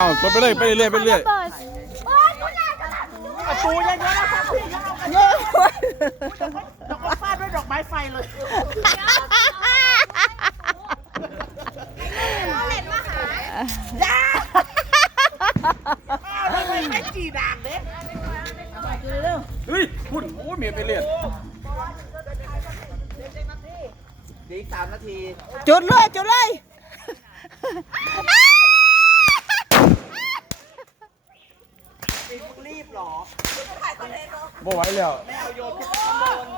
เอาไปเลยไปเรื่อยไปเรื่อยปูเยอะๆนะครับพี่ยังเอากันเยอะแล้วก็ฟาดด้วยดอกไม้ไฟเลยอ้าวทำไมไม่จีด่างเด้เฮ้ยพุ่นโอ้ยเมียไปเรื่อยอีกสามนาที จุดเลย จุดเลย รีบหรอ บ่ไหวแล้วาโยนขึ้นบน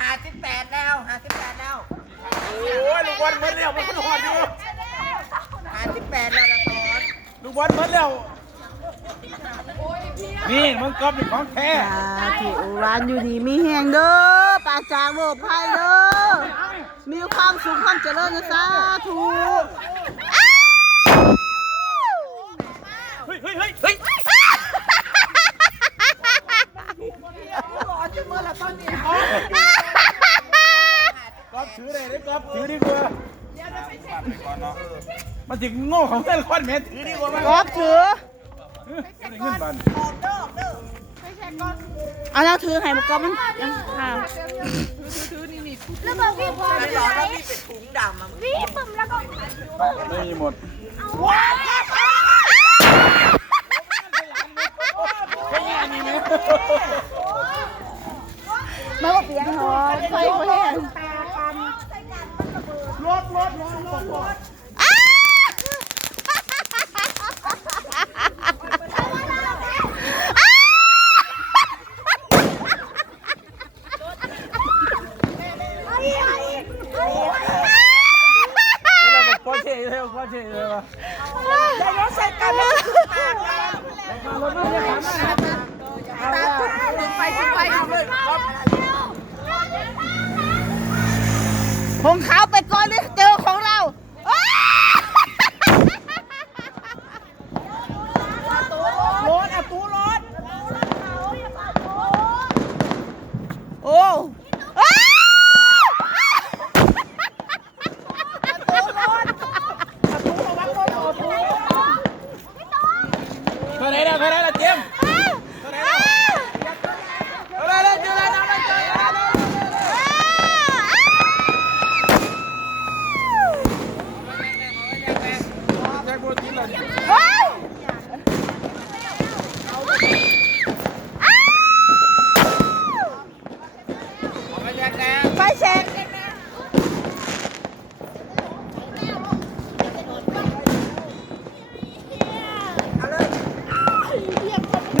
หาสิบแปดแล้วหาสิบแปดแล้ว โอ้ยลูกบอลหมดแล้วมันขึ้นหอดอยู่ หาสิบแปดแล้วนะตอน ลูกบอลหมดแล้ว นี่มันก๊อปเป็นของแท้สาธุร้านอยู่นี่มีแหงเด้อปราศจากโรคภัยเด้อมีความสุขความเจริญนะสาธุเฮ้ยเฮ้ยเฮ้ยเฮ้ยก๊อปถือเลยได้ก๊อปถือดีกว่ามันถึงโง่ของเพื่อนคนแม่ถือดีกว่ามั้งกอบถือ เฮ้ยได้เงินบันเอาแล้วถือให้มากอบมันยังข่าวแล้วบอกพี่พอไม่ไหร้อนนแล้วพี่เป็นถุงดำอะพี่ปุ่มแล้วก็ไม่มีหมดมาบอกเปียงหอมไฟก็แห้งรถรถรถรถ พวเราบอกก้อนเฉยเลยก้อเฉยเลยวะอย่ารถใส่กันแล้วตาจุดดึงไฟขึ้นไฟของเขาไปก่อนเลยเจอของเราอ้าร ถอะตู้รถ โอ้อ้า อะตู้ระวังรถอะตู้ เท่าไหร่แล้วเท่าไหร่แล้วเจมส์เท่าไหร่แล้วเท่าไหร่แล้วเจอแล้วเจอแล้วเจอแล้วแจ็คโบกินเลย ว้าวไฟแช็ก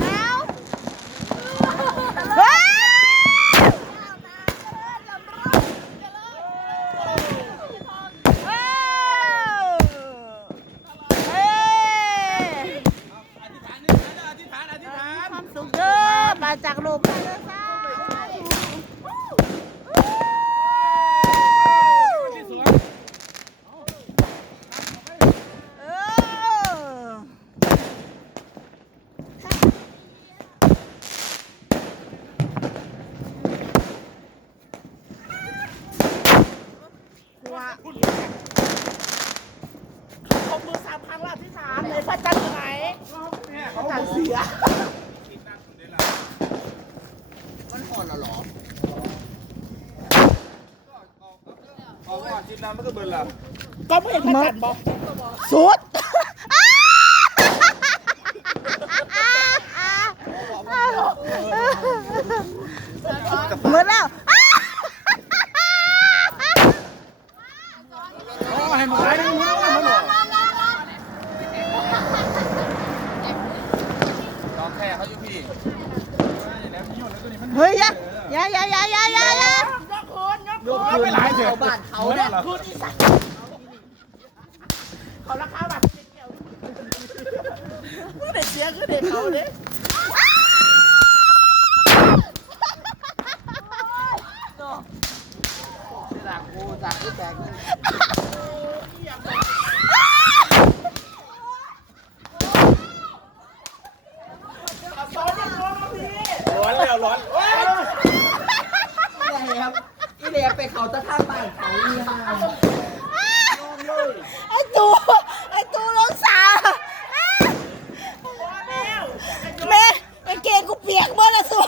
ว้าวเฮ้ย อธิษฐานอธิษฐานอธิษฐาน ความ สุขเด้อมาจากลกภัยเด้อสาธุที่สวนเขอบมือสามครั้งละที่สามเลยพระจันทร์อยู่ไหนพระจันทร์เสียมันห่อนเหรอ ออ กก่อนจินน้ำมันก็เบิร์นละก็ไม่เห็นพระจันทร์บอกสุดเหมือนแล้ว โอ้ให้มันไหลมันหมุนมันหมุน น้องแค่เขาอยู่พี่ เฮ้ยอย่าอย่าอย่าอย่าอย่าอย่าอย่า ดูคืนหลายเถอะ บ้านเขาเนี่ยคืนอีสัตว์ เขาราคาแบบเด็กเสียคือเด็กเขาเนี่ย ร้อนแล้วร้อนโอ้ย ครับอีเดียไปเขาตะข้างบ้านเขาเนี่ย ไอ้ตูไอ้ตูลงสาแม่ไอ้เกงกูเปียกหมดและสุ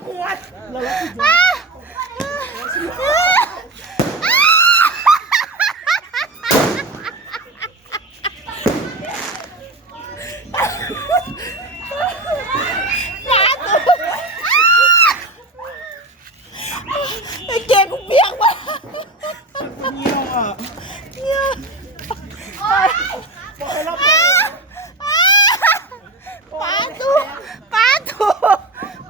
ยาปวดไอ้เกงกูเปียกหมดเงี้ยวอะ ป้าตูป้าตู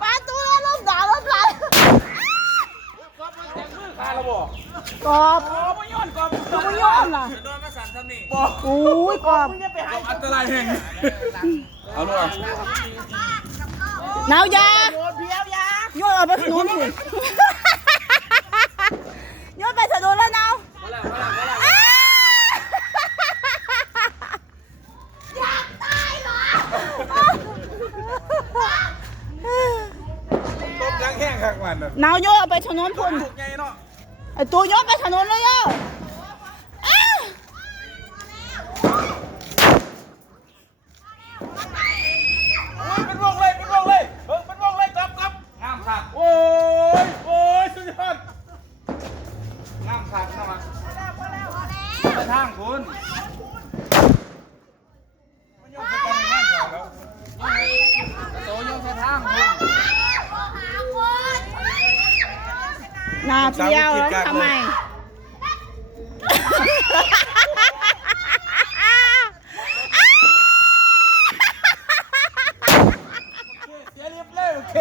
ป้าตูแล้วลมดาวลมไหล ตาเราบอ กรอบโอ้ไม่ย้อนกรอบกูไม่ย้อมล่ะโดนมาสั่นทำนี่อุ้ยกรอบอันตรายแห่งเอาลูกอะหนาวยาโดนเพียวยาโยนออกไปถนนสิโยนไปถนนแล้วเนาอ้ากตบยังแห้งข้างวันน่ะนาวโยนออกไปถนนพุ่นลูก ไอ้ตัวโยนไปถนนเลยอะ หนาเปรี้ยวแล้วทำไม เสียเรียบเลยโอเค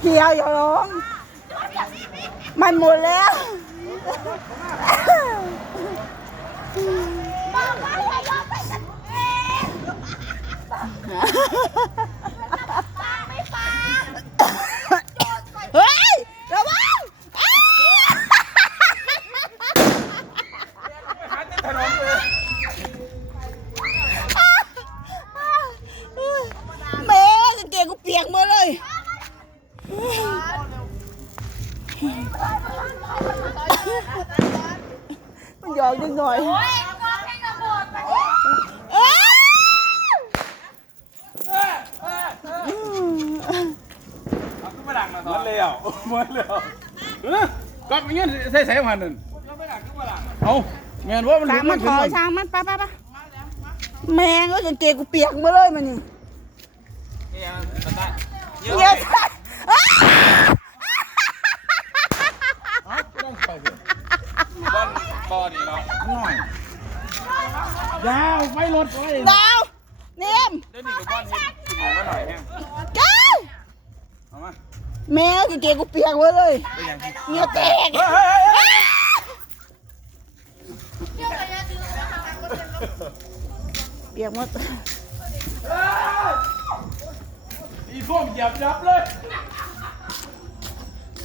เพียวอย่าร้อง มันหมดแล้วเขึ้นมาดังมามันแล้วมันแล้วเออก็มันยืนใส่ใส่พันนั่นเอาแม่นว่ามันช่างมัมันนขึ้ถนอยมันช่างมันไปไปไปแม่งก็กางเกงกูเปียกหมาเลยมันนี่เดี๋ยวท่านต้องไปสิบอลบอลนี่เนาะหน่อยยาวไฟรถไฟดาวเนม เดี๋ยวนี้กับบอลนี่ขึ้นมาหน่อยแม่ง ก้าว เอามา แม่งกางเกงกูเปียกหมาเลยเป็นยังไงเหงื่อแตกเฮ้ยเฮ้ยเฮ้ยเปียกหมดอีพวกเหยียบยับเลย